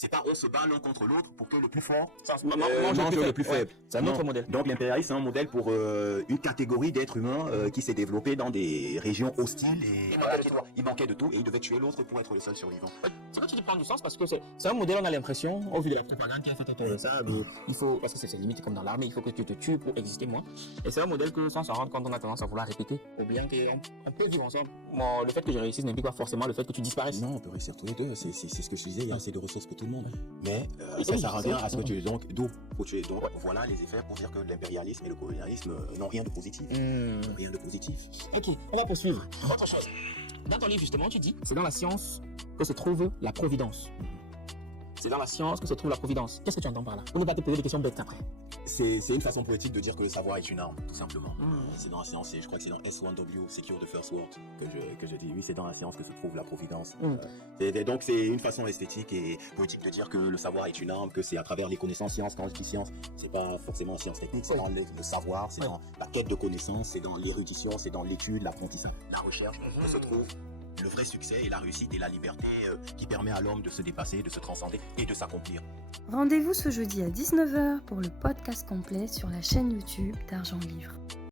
C'est pas on se bat l'un contre l'autre pour que le plus fort mange le plus faible. C'est un autre modèle. Donc l'impérialisme, c'est un modèle pour une catégorie d'êtres humains qui s'est développée dans des régions hostiles et il manquait de tout et il devait tuer l'autre pour être le seul survivant. C'est que tu te prends du sens parce que c'est un modèle, on a l'impression, au vu de la propagande qui est faite autour de ça, il faut, parce que c'est limite comme dans l'armée, il faut que tu te tues pour exister moins. Et c'est un modèle que sans s'en rendre compte, on a tendance à vouloir répéter, oubliant qu'on peut vivre ensemble. Bon, le fait que je réussisse n'implique pas forcément le fait que tu disparaisses. Non, on peut réussir tous les deux, c'est ce que je disais, il y a assez de ressources pour tout le monde. Mais ça revient à ce que tu donc d'où faut tuer. Donc voilà les effets pour dire que l'impérialisme et le colonialisme n'ont rien de positif. Rien de positif. Ok, on va poursuivre. Autre chose. Dans ton livre, justement, tu dis, c'est dans la science que se trouve la providence. C'est dans la science que se trouve la providence. Qu'est-ce que tu entends par là? Pour ne pas te poser des questions bêtes après. C'est une façon poétique de dire que le savoir est une arme, tout simplement. C'est dans la science, je crois que c'est dans S1W, Secure the First World, que je dis. Oui, c'est dans la science que se trouve la providence. Donc c'est une façon esthétique et poétique de dire que le savoir est une arme, que c'est à travers les connaissances sciences. Quand je dis science, c'est pas forcément science technique, c'est dans le savoir, c'est dans la quête de connaissances, c'est dans l'érudition, c'est dans l'étude, l'apprentissage, la recherche, que se trouve le vrai succès et la réussite et la liberté qui permet à l'homme de se dépasser, de se transcender et de s'accomplir. Rendez-vous ce jeudi à 19h pour le podcast complet sur la chaîne YouTube d'Argent Livre.